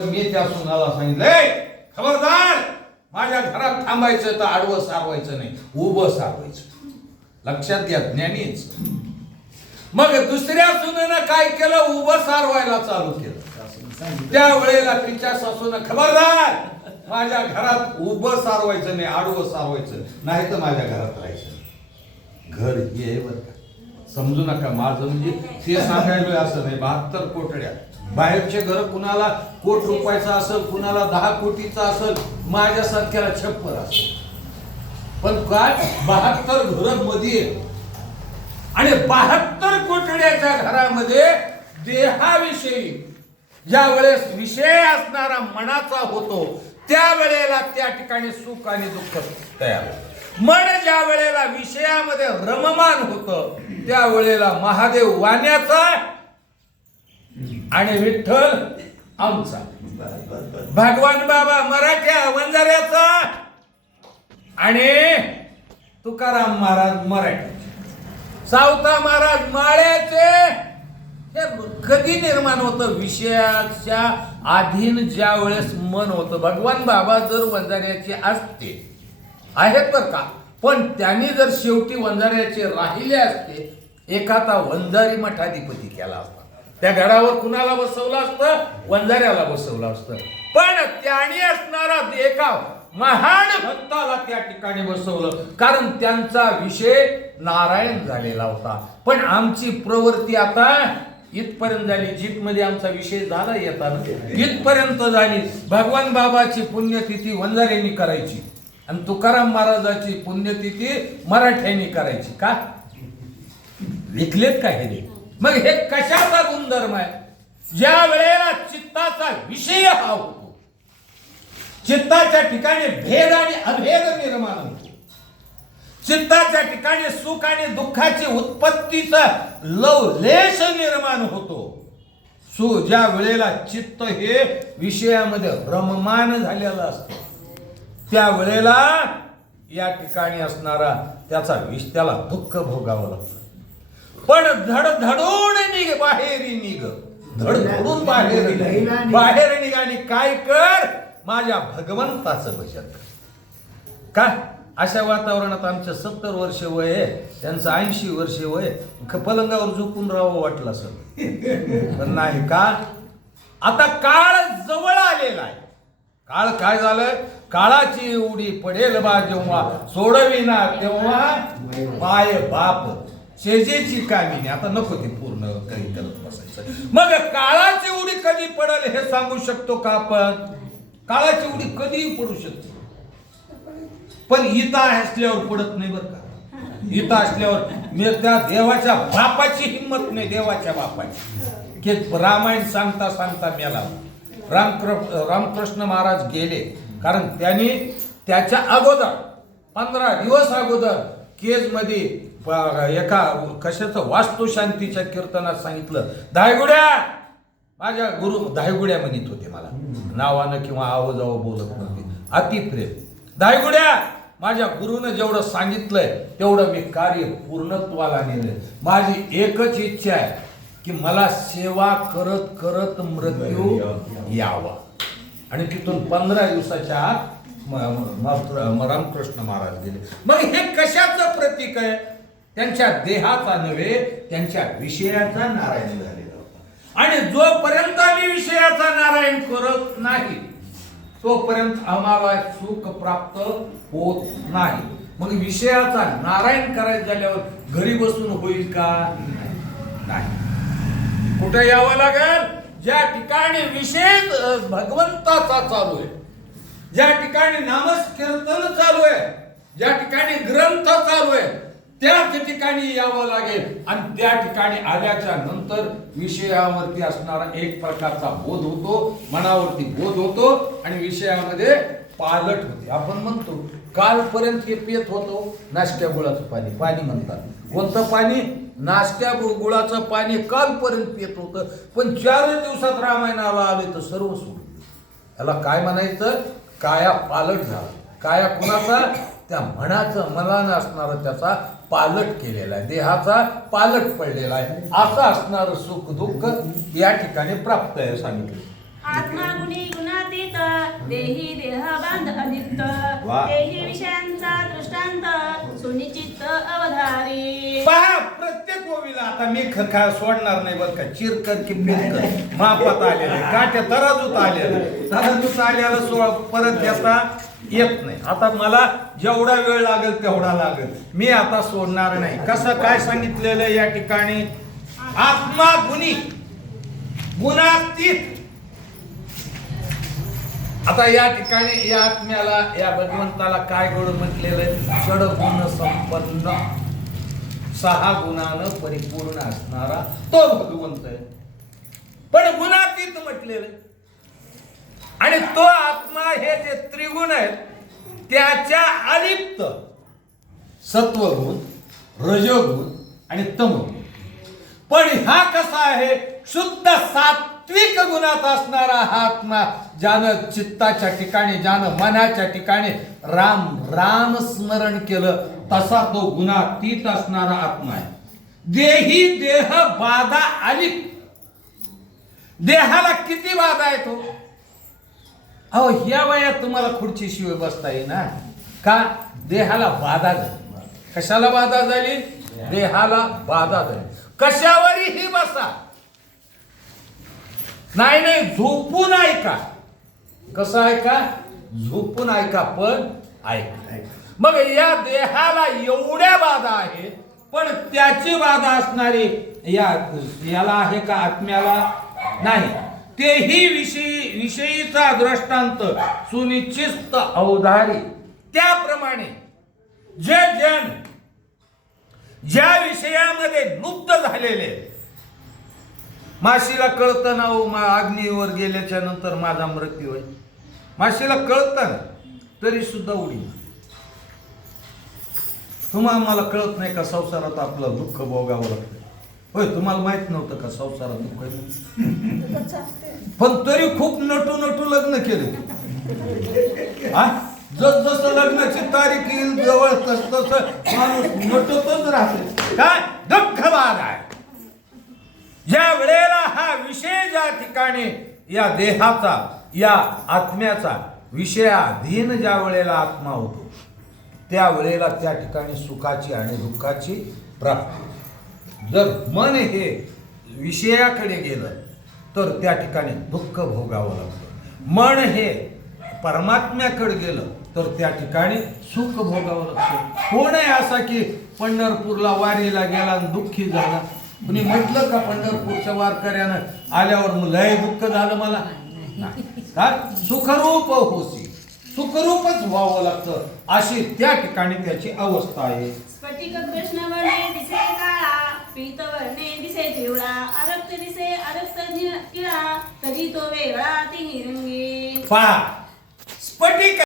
मी त्या सुनाला सांगितलंय, खबरदार, माझ्या घरात थांबायचं तर आडवं सारवायचं नाही, उभं सारवायचं. लक्षात घ्या, ज्ञानीच. मग दुसऱ्या सुनेनं काय केलं, उभं सारवायला चालू केलं. त्यावेळेला तिच्या सासूनं, खबरदार, माझ्या घरात उभं सारवायचं नाही, आडवं सारवायचं नाही, तर माझ्या घरात राहायचं. घर हे बरं का, समजू नका. माझं म्हणजे ते सांगायलोय असं नाही. 72 कोठड्या, बाहेरचे घर कुणाला कोट रुपयाचा असेल, कुणाला 10 कोटीचा असेल, माझ्यासारख्याला 56 असेल. पण काय 72 घर मध्ये आणि 72 कोठड्याच्या घरामध्ये देहाविषयी ज्या वेळेस विषय असणारा मनाचा होतो, त्यावेळेला त्या ठिकाणी सुख आणि दुःख तयार होतं. मन ज्या वेळेला विषयामध्ये रममान होतं, त्यावेळेला महादेव वाण्याचा आणि विठ्ठल आमचा, भगवान बाबा मराठ्या वंजाऱ्याचा आणि तुकाराम महाराज मराठी, सावता महाराज माळ्याचे. हे कधी निर्माण होतं, विषयाच्या अधीन ज्या वेळेस मन होतं. भगवान बाबा जर वंजाऱ्याचे असते, आहेत बरं का, पण त्यांनी जर शेवटी वंजाऱ्याचे राहिले असते, एखादा वंजारी मठाधिपती केला असता. त्या गडावर कुणाला बसवलं असतं, वंजाऱ्याला बसवलं असतं. पण त्याने असणारा एका महान भक्ताला त्या ठिकाणी बसवलं, कारण त्यांचा विषय नारायण झालेला होता. पण आमची प्रवृत्ती आता इथपर्यंत झाली, जीपमध्ये आमचा विषय झाला येताना इथपर्यंत झाली. भगवान बाबाची पुण्यतिथी वंजाऱ्यांनी करायची आणि तुकाराम महाराजाची पुण्यतिथी मराठ्यांनी करायची. का विकलेत का हे? मग हे कशाचा गुणधर्म आहे? ज्या वेळेला चित्ताचा विषय हा होतो, चित्ताच्या ठिकाणी भेद आणि अभेद निर्माण होतो, चित्ताच्या ठिकाणी सुख आणि दुःखाची उत्पत्तीचा लवलेश निर्माण होतो. ज्या वेळेला चित्त हे विषयामध्ये रममान झालेलं असतं, त्या वेळेला या ठिकाणी असणारा त्याचा त्याला दुःख भोगावं लागतं. पण धडधडून निघ बाहेरी निघ, धडधडून बाहेर निघ आणि काय कर, माझ्या भगवंताचं भजन कर. का अशा वातावरणात आमचं 70 वर्ष वय आहे, त्यांचं 80 वर्ष वय, पलंगावर झोपून राहावं वाटलं असं, पण नाही. का आता काळ जवळ आलेला आहे. काळ काय झालं, काळाची उडी पडेल बा जेव्हा, सोडविणार तेव्हा माय बाप शेजेची कामिनी. आता नको ते पूर्ण काही करत बसायचं. मग काळाची उडी कधी पडेल हे सांगू शकतो का आपण? काळाची उडी कधीही पडू शकते, पण इता असल्यावर पडत नाही बरं का. इता असल्यावर मी त्या देवाच्या बापाची हिंमत नाही, देवाच्या बापाची, की रामायण सांगता सांगता मेला. रामकृष्ण महाराज गेले, कारण त्यांनी त्याच्या अगोदर 15 दिवस अगोदर केज मध्ये एका कशाचं वास्तुशांतीच्या कीर्तनात सांगितलं, धायगुड्या, माझ्या गुरु धायगुड्या म्हणत होते मला, नावानं किंवा आवाजाव बोलत नव्हते, अतिप्रेम. धायगुड्या, माझ्या गुरुनं जेवढं सांगितलंय तेवढं मी कार्य पूर्णत्वाला नेलं. माझी एकच इच्छा आहे की मला सेवा करत करत मृत्यू यावा. आणि तिथून 15 दिवसाच्या आत रामकृष्ण महाराज गेले. मग हे कशाचं प्रतीक आहे? त्यांच्या देहाचा नव्हे, त्यांच्या विषयाचा नारायण झालेला होता. आणि जोपर्यंत आम्ही विषयाचा नारायण करत नाही, तोपर्यंत आम्हाला सुख प्राप्त होत नाही. मग विषयाचा नारायण करायचं झाल्यावर घरी बसून होईल का? नाही. कुठे यावं लागेल? ज्या ठिकाणी विषय भगवंताचा चालू आहे, ज्या ठिकाणी नामस्कीर्तन चालू आहे, ज्या ठिकाणी ग्रंथ चालू आहे, त्याच ठिकाणी यावं लागेल. आणि त्या ठिकाणी आल्याच्या नंतर विषयावरती असणारा एक प्रकारचा बोध होतो, मनावरती बोध होतो आणि विषयामध्ये पालट होते. आपण म्हणतो कालपर्यंत हे पियत होतो नाश्त्या गुळाचं पाणी, पाणी म्हणतात. कोणतं पाणी? नाश्त्या गुळाचं पाणी कालपर्यंत पियत होतं, पण 4 दिवसात रामायणाला आले तर सर्व सोडून. याला काय म्हणायचं? काया पालट झाला. काया कुणाचा? त्या मनाचं, मनानं असणारं त्याचा पालट केलेला आहे, देहाचा पालट पडलेला आहे. असं असणारं सुख दुःख या ठिकाणी प्राप्त आहे सांगितलं. आत्मा गुणी गुणातीत देही देह बांध अलिप्त वा. देही विषयांचा दृष्टांत सुनिश्चित अवधारी. पहा प्रत्येक ओवीला आता मी खा सोडणार नाही बरं का. चिरकर की पिरकर मापात आलेले काट्या तराजूत आलेले तराजूत आल्याला परत देता येत नाही. आता मला जेवढा वेळ लागेल तेवढा लागेल. मी आता सोडणार नाही. कसं काय सांगितलेलं या ठिकाणी आत्मा गुणी गुणातीत. आता या ठिकाणी या आत्म्याला या भगवंताला काय गुण म्हटलेलं? षड गुण संपन्न 6 गुणानं परिपूर्ण असणारा तो भगवंत आहे. पण गुणातीत म्हटलेलं आणि तो आत्मा हे जे त्रिगुण आहेत त्याच्या अलिप्त सत्वगुण रजोगुण आणि तमोगुण. पण हा कसा आहे? शुद्ध सात्विक गुणात असणारा हा आत्मा, ज्यानं चित्ताच्या ठिकाणी ज्यानं मनाच्या ठिकाणी राम राम स्मरण केलं तसा तो गुणातीत असणारा आत्मा आहे. देही देह बाधा अलिप्त. देहाला किती बाधा आहे तो? अहो ह्या वयात तुम्हाला खुर्ची शिवाय बसता येईना का? देहाला बाधा झाली. कशाला बाधा झाली? देहाला बाधा झाली. कशावरही बसा. नाही नाही झोपून ऐका. कसं ऐका? झोपून ऐका पण ऐका. मग या देहाला एवढ्या बाधा आहे पण त्याची बाधा असणारी याला आहे का? आत्म्याला नाही. तेही विषयीचा दृष्टांत सुनिश्चित अवधारी. त्याप्रमाणे जे जन ज्या विषयामध्ये लुप्त झालेले, माशीला कळतं ना हो अग्नीवर गेल्याच्या नंतर माझा मृत्यू आहे. माशीला कळतं ना तरी सुद्धा उडी. तुम्हाला मला कळत नाही का संसारात आपलं दुःख भोगावं लागतं? होय तुम्हाला माहित नव्हतं का संसारात दुःख आहे? पण तरी खूप नटू नटू लग्न केले. जसं लग्नाची तारीख येईल जवळ तस माणूस नटतच राहते. काय दुःख बाध आहे. ज्या वेळेला हा विषय ज्या ठिकाणी या देहाचा या आत्म्याचा विषयाधीन ज्या वेळेला आत्मा होतो त्या वेळेला त्या ठिकाणी सुखाची आणि दुःखाची प्राप्ती. जर मन हे विषयाकडे गेलं तर त्या ठिकाणी दुःख भोगावं लागतं. मन हे परमात्म्याकडे गेलं तर त्या ठिकाणी सुख भोगावं लागतं. कोण आहे असा की पंढरपूरला वारीला गेला आणि दुःखी झाला? कुणी म्हटलं का पंढरपूरच्या वारकऱ्यानं आल्यावर लय दुःख झालं मला? का? सुखरूप होसी, सुखरूपच व्हावं लागतं. अशी त्या ठिकाणी त्याची अवस्था आहे. स्फटिक कृष्ण वर्णे दिसे काळा, पीत वर्णे दिसे पिवळा, अरक्त दिसे अरक्त निळा, तरी तो वेगळा तिन्ही रंगी. पहा स्फटिक